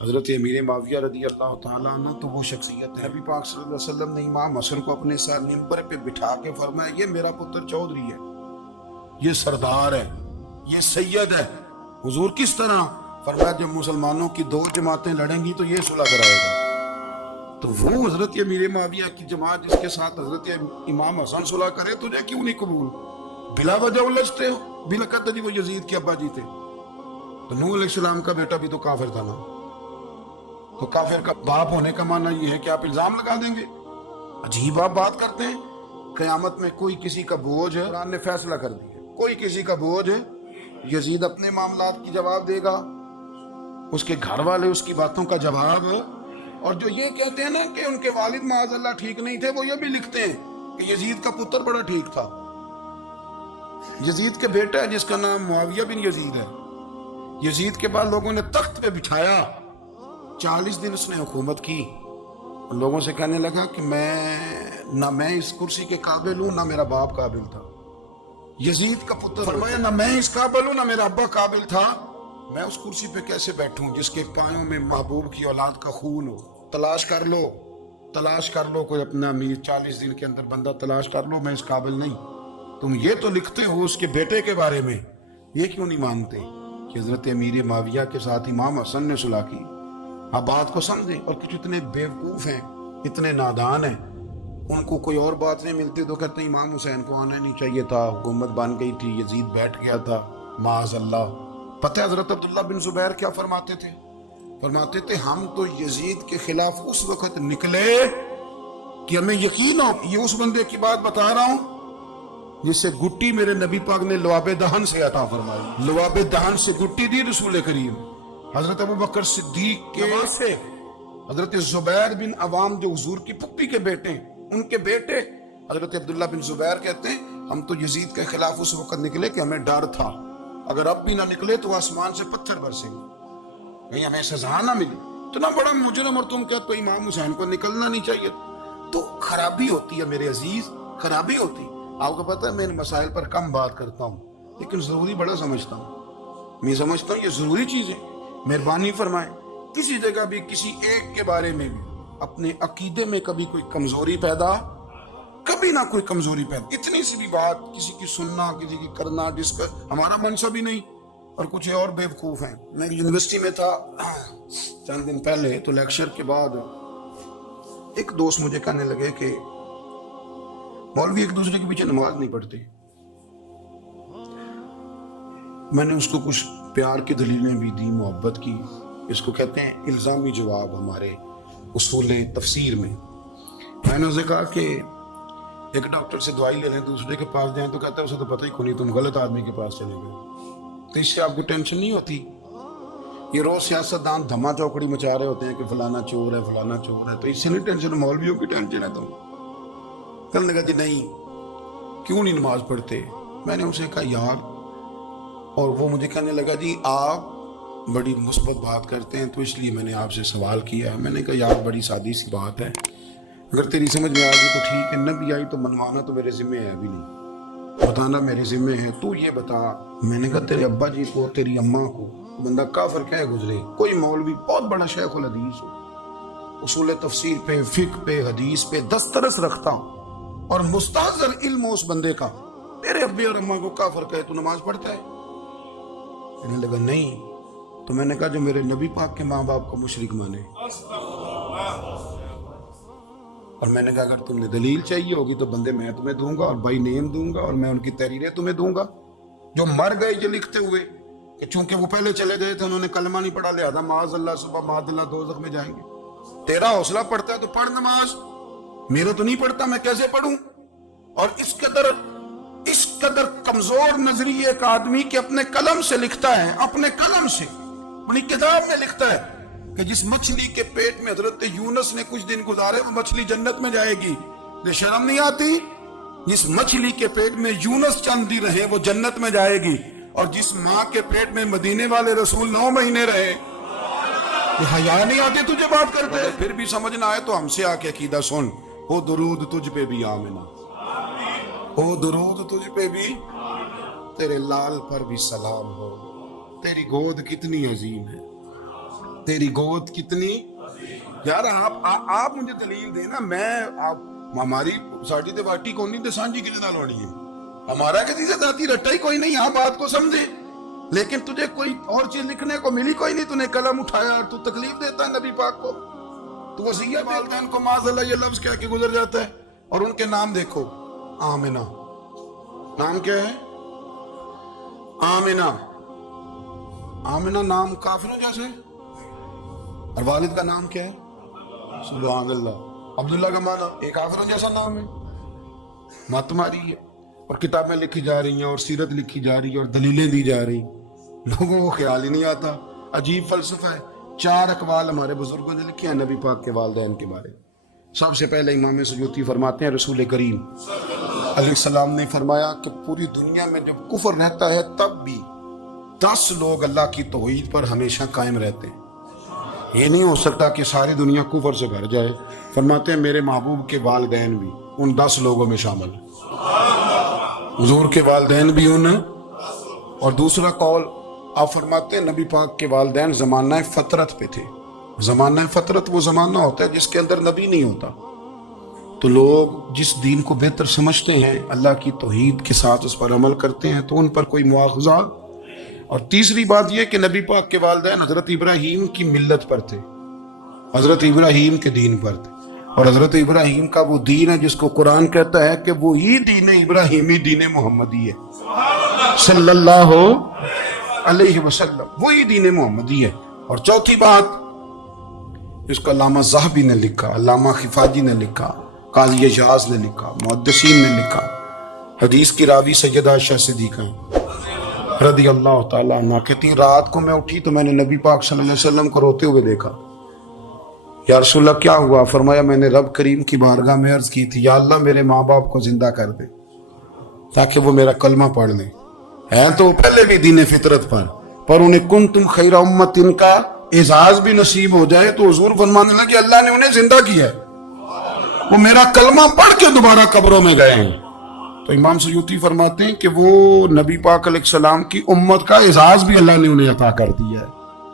حضرت امیر معاویہ رضی اللہ تعالیٰ عنہ تو وہ شخصیت ہے، نبی پاک صلی اللہ علیہ وسلم نے امام حسن کو اپنے ساتھ منبر پہ بٹھا کے فرمایا یہ میرا پتر چودھری ہے، یہ سردار ہے، یہ سید ہے۔ حضور کس طرح؟ فرمایا جب مسلمانوں کی دو جماعتیں لڑیں گی تو یہ صلح کرائے گا۔ تو وہ حضرت امیر معاویہ کی جماعت جس کے ساتھ حضرت امام حسن صلح کرے، تجھے کیوں نہیں قبول؟ بلا وجہ الجھتے ہو، بلا کہتے جی وہ یزید کے ابا جی تھے۔ تو نوح علیہ السلام کا بیٹا بھی تو کافر تھا نا، تو کافر کا باپ ہونے کا معنی یہ ہے کہ آپ الزام لگا دیں گے؟ عجیب آپ بات کرتے ہیں۔ قیامت میں کوئی کسی کا بوجھ ہے، قرآن نے فیصلہ کر دیا، کوئی کسی کا بوجھ ہے، یزید اپنے معاملات کی جواب دے گا، اس کے گھر والے اس کی باتوں کا جواب۔ اور جو یہ کہتے ہیں نا کہ ان کے والد معاذ اللہ ٹھیک نہیں تھے، وہ یہ بھی لکھتے ہیں کہ یزید کا پتر بڑا ٹھیک تھا۔ یزید کے بیٹا ہے جس کا نام معاویہ بن یزید ہے، یزید کے بعد لوگوں نے تخت پہ بٹھایا، 40 دن اس نے حکومت کی، لوگوں سے کہنے لگا کہ میں اس کرسی کے قابل ہوں، نہ میرا باپ قابل تھا۔ یزید کا پتر فرمایا نہ میں اس قابل ہوں، نہ میرا ابا قابل تھا، میں اس کرسی پہ کیسے بیٹھوں جس کے پایوں میں محبوب کی اولاد کا خون ہو؟ تلاش کر لو کوئی اپنا امیر، 40 دن کے اندر بندہ تلاش کر لو، میں اس قابل نہیں۔ تم یہ تو لکھتے ہو اس کے بیٹے کے بارے میں، یہ کیوں نہیں مانتے کہ حضرت امیر معاویہ کے ساتھ امام حسن نے صلح کی؟ آپ بات کو سمجھیں۔ اور کچھ اتنے بیوقوف ہیں، اتنے نادان ہیں، ان کو کوئی اور بات نہیں ملتی تو کہتے ہیں امام حسین کو آنا نہیں چاہیے تھا، حکومت بن گئی تھی، یزید بیٹھ گیا تھا، معاذ اللہ۔ پتہ ہے حضرت عبداللہ بن زبیر کیا فرماتے تھے؟ فرماتے تھے ہم تو یزید کے خلاف اس وقت نکلے کہ ہمیں یقین ہو، یہ اس بندے کی بات بتا رہا ہوں جس سے گٹی میرے نبی پاک نے لعاب دہن سے عطا فرمائی، لعاب دہن سے گٹی دی رسول کریم۔ حضرت ابوبکر صدیق کے سے حضرت زبیر بن عوام جو حضور کی پھپھی کے بیٹے ہیں، ان کے بیٹے حضرت عبداللہ بن زبیر کہتے ہیں ہم تو یزید کے خلاف اس وقت نکلے کہ ہمیں ڈر تھا، اگر اب بھی نہ نکلے تو آسمان سے پتھر برسیں گے، کہیں ہمیں سزا نہ ملی۔ اتنا بڑا مجرم اور تم کہتے ہو امام حسین کو نکلنا نہیں چاہیے؟ تو خرابی ہوتی ہے میرے عزیز، خرابی ہوتی۔ آپ کو پتہ ہے میں ان مسائل پر کم بات کرتا ہوں لیکن ضروری بڑا سمجھتا ہوں، میں سمجھتا ہوں یہ ضروری چیز ہے۔ مہربانی فرمائیں کسی جگہ بھی کسی ایک کے بارے میں بھی اپنے عقیدے میں کبھی کوئی کمزوری پیدا، کبھی نہ کوئی کمزوری پیدا، اتنی سی بھی بات کسی کی سننا، کسی کی کرنا، ڈسکس، ہمارا منصب ہی نہیں۔ اور کچھ اور بیوقوف ہیں۔ میں یونیورسٹی میں تھا چند دن پہلے، تو لیکچر کے بعد ایک دوست مجھے کہنے لگے کہ مولوی ایک دوسرے کے پیچھے نماز نہیں پڑھتے۔ میں نے اس کو کچھ پیار کی دلیلیں بھی دی، محبت کی، اس کو کہتے ہیں الزامی جواب ہمارے اصول تفسیر میں۔ میں نے اسے کہا کہ ایک ڈاکٹر سے دوائی لے لیں دوسرے کے پاس جائیں تو کہتا ہے اسے تو پتہ ہی نہیں، تم غلط آدمی کے پاس چلے گئے۔ تو اس سے آپ کو ٹینشن نہیں ہوتی؟ یہ روز سیاست دان دھما چوکڑی مچا رہے ہوتے ہیں کہ فلانا چور ہے، فلانا چور ہے، تو اس سے نہیں ٹینشن؟ مولویوں کی ٹینشن ہے تم؟ کہنے لگا جی نہیں، کیوں نہیں نماز پڑھتے؟ میں نے اسے کہا یار، اور وہ مجھے کہنے لگا جی آپ بڑی مثبت بات کرتے ہیں تو اس لیے میں نے آپ سے سوال کیا ہے۔ میں نے کہا یار بڑی سادی سی بات ہے، اگر تیری سمجھ میں آ گئی تو ٹھیک ہے، نہ بھی آئی تو منوانا تو میرے ذمہ ہے ابھی نہیں، بتانا میرے ذمہ ہے۔ تو یہ بتا، میں نے کہا تیرے ابا جی کو، تیری اماں کو بندہ کافر کہہ گزرے، کوئی مولوی بہت بڑا شیخ الحدیث ہو، اصول تفسیر پہ، فقہ پہ، حدیث پہ دسترس رکھتا ہوں اور مستحضر علم اس بندے کا، تیرے ابے اور اماں کو کافر کہے تو نماز پڑھتا ہے؟ کہنے لگا نہیں۔ تو میں نے کہا جو میرے نبی پاک کے ماں باپ کو مشرک مانے، اور میں نے کہا اگر تم نے دلیل چاہیے ہوگی تو بندے میں تمہیں دوں گا اور بائی نیم دوں گا، اور میں ان کی تحریریں تمہیں دوں گا جو مر گئے یہ لکھتے ہوئے کہ چونکہ وہ پہلے چلے گئے تھے، انہوں نے کلمہ نہیں پڑھا، لہذا معاذ اللہ صبح معاذ اللہ دوزخ میں جائیں گے۔ تیرا حوصلہ پڑھتا ہے تو پڑھ نماز، میرا تو نہیں پڑھتا، میں کیسے پڑھوں؟ اور اس قدر کمزور نظری ایک آدمی کہ اپنے قلم سے لکھتا ہے، اپنے قلم سے اپنی کتاب میں لکھتا ہے کہ جس مچھلی کے پیٹ میں حضرت یونس نے کچھ دن گزارے وہ مچھلی جنت میں جائے گی۔ یہ شرم نہیں آتی؟ جس مچھلی کے پیٹ میں یونس چند دن رہے وہ جنت میں جائے گی، اور جس ماں کے پیٹ میں مدینے والے رسول 9 مہینے رہے، یہ حیا نہیں آتی تجھے بات کرتے؟ پھر بھی سمجھ نہ آئے تو ہم سے آ کے عقیدہ سن، ہو درود تجھ پہ بھی آمنہ، ہو درود تجھ پہ بھی، تیرے لال پر بھی سلام ہو، تیری گود کتنی عظیم ہے۔ تیری گود کتنی. یار آپ مجھے دلیل دیں نا. میں ہماری ساڑی تے واٹی کون نہیں تے سانجی کنے نال ہونی ہے. ہمارا کسی سے ذاتی رٹا ہی کوئی نہیں. یہاں بات کو سمجھے. لیکن تجھے کوئی اور چیز لکھنے کو ملی کوئی نہیں. تو نے قلم اٹھایا اور تو تکلیف دیتا ہے نبی پاک کو. تو وصیت والدین کو معاذ اللہ یہ لفظ کہہ کے گزر جاتا ہے. اور ان کے نام دیکھو. آمنہ نام کیا ہے؟ آمنہ. آمنہ نام کافروں جیسے. اور والد کا نام کیا ہے؟ سبحان اللہ. عبداللہ کا معنی ایک کافروں جیسا نام ہے. مت ماری ہے. اور کتابیں لکھی جا رہی ہیں اور سیرت لکھی جا رہی ہے اور دلیلیں دی جا رہی. لوگوں کو خیال ہی نہیں آتا. عجیب فلسفہ ہے. 4 اقوال ہمارے بزرگوں نے لکھے ہیں نبی پاک کے والدین کے بارے. سب سے پہلے امام سیوطی فرماتے ہیں رسول کریم علیہ السلام نے فرمایا کہ پوری دنیا میں جب کفر رہتا ہے تب بھی 10 لوگ اللہ کی توحید پر ہمیشہ قائم رہتے ہیں. یہ نہیں ہو سکتا کہ ساری دنیا کفر سے بھر جائے. فرماتے ہیں میرے محبوب کے والدین بھی ان 10 لوگوں میں شامل ہیں. حضور کے والدین بھی ان. اور دوسرا قول آپ فرماتے ہیں نبی پاک کے والدین زمانہ فطرت پہ تھے. زمانہ فطرت وہ زمانہ ہوتا ہے جس کے اندر نبی نہیں ہوتا. تو لوگ جس دین کو بہتر سمجھتے ہیں اللہ کی توحید کے ساتھ اس پر عمل کرتے ہیں تو ان پر کوئی مواخذہ. اور تیسری بات یہ کہ نبی پاک کے والدین حضرت ابراہیم کی ملت پر تھے. حضرت ابراہیم کے دین پر تھے. اور حضرت ابراہیم کا وہ دین ہے جس کو قرآن کہتا ہے کہ وہی دین ابراہیمی دین محمدی ہے صلی اللہ علیہ وسلم. وہی دین محمدی ہے. اور چوتھی بات اس کو علامہ ذہبی نے لکھا, علامہ خفاجی نے لکھا, قاضی اجاز نے لکھا, محدثین نے لکھا. حدیث کی راوی سیدہ عائشہ صدیقہ رضی اللہ تعالیٰ عنہ کہتی ہیں رات کو میں اٹھی تو میں نے نبی پاک صلی اللہ علیہ وسلم کو روتے ہوئے دیکھا. یا رسول اللہ کیا ہوا؟ فرمایا میں نے رب کریم کی بارگاہ میں عرض کی تھی یا اللہ میرے ماں باپ کو زندہ کر دے تاکہ وہ میرا کلمہ پڑھ لیں. ہیں تو پہلے بھی دین فطرت پر انہیں کنتم خیر امت ان کا اعزاز بھی نصیب ہو جائے تو حضور فرمانے لگے اللہ نے انہیں زندہ کیا ہے. وہ میرا کلمہ پڑھ کے دوبارہ قبروں میں گئے ہیں. تو امام سیوطی فرماتے ہیں کہ وہ نبی پاک علیہ السلام کی امت کا اعزاز بھی اللہ نے انہیں عطا کر دیا ہے.